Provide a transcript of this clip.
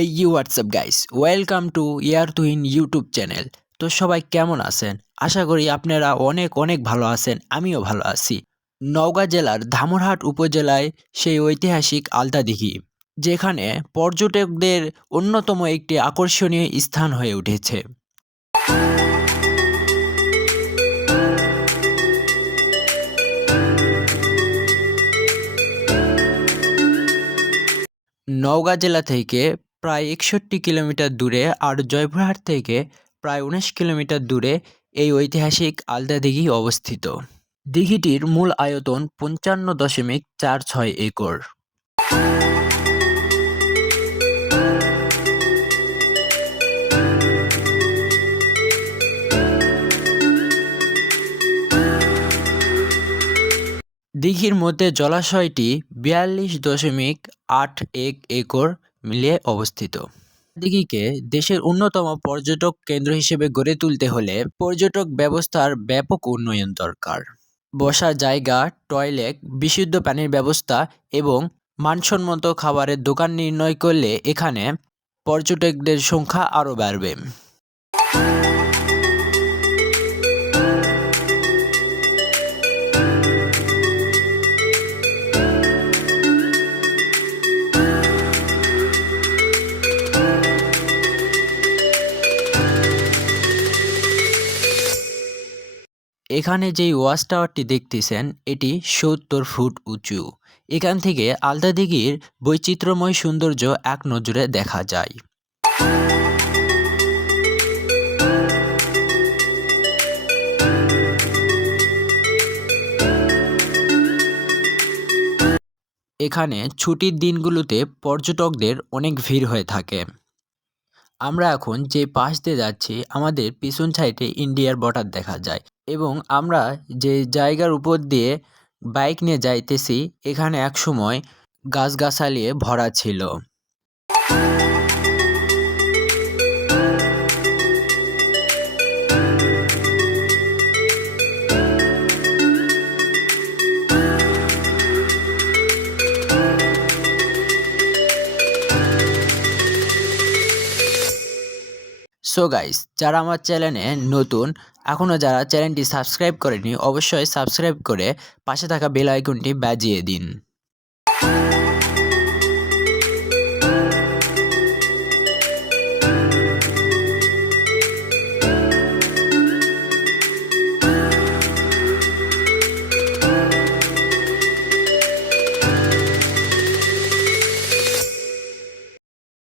Hey WhatsApp guys, welcome to ইয়ারতুহিন YouTube channel. তো সবাই কেমন আছেন? আশা করি আপনারা অনেক অনেক ভালো আছেন। আমিও ভালো আছি। নওগাঁ জেলার ধামরহাট উপজেলায় সেই ঐতিহাসিক আলতা দিঘি, যেখানে পর্যটকদের অন্যতম একটি আকর্ষণীয় স্থান হয়ে উঠেছে। নওগাঁ জেলা থেকে প্রায় ৬১ কিলোমিটার দূরে আর জয়পুরহাট থেকে প্রায় ১৯ কিলোমিটার দূরে এই ঐতিহাসিক আলতা দিঘি অবস্থিত। দিঘিটির মূল আয়তন ৫৫.৪৬ একর। দিঘির মধ্যে জলাশয়টি ৪২.৮১ একর মিলিয়ে অবস্থিত। দিঘিকে দেশের অন্যতম পর্যটক কেন্দ্র হিসেবে গড়ে তুলতে হলে পর্যটক ব্যবস্থার ব্যাপক উন্নয়ন দরকার। বসার জায়গা, টয়লেট, বিশুদ্ধ পানির ব্যবস্থা এবং মানসম্মত খাবারের দোকান নির্ণয় করলে এখানে পর্যটকদের সংখ্যা আরও বাড়বে। এখানে যেই ওয়াচ টাওয়ারটি দেখতেছেন এটি ৭০ ফুট উঁচু। এখান থেকে আলতা দিঘির বৈচিত্র্যময় সৌন্দর্য এক নজরে দেখা যায়। এখানে ছুটির দিনগুলোতে পর্যটকদের অনেক ভিড় হয়ে থাকে। আমরা এখন যে পাশ দিয়ে যাচ্ছি আমাদের পিছন সাইডে ইন্ডিয়ার বর্ডার দেখা যায় এবং আমরা যে জায়গার উপর দিয়ে বাইক নিয়ে যাইতেছি এখানে একসময় গাছগাছালিয়ে ভরা ছিল। সো গাইস, যারা আমার চ্যানেলে নতুন, এখনও যারা চ্যানেলটি সাবস্ক্রাইব করেনি অবশ্যই সাবস্ক্রাইব করে পাশে থাকা বেল আইকনটি বাজিয়ে দিন।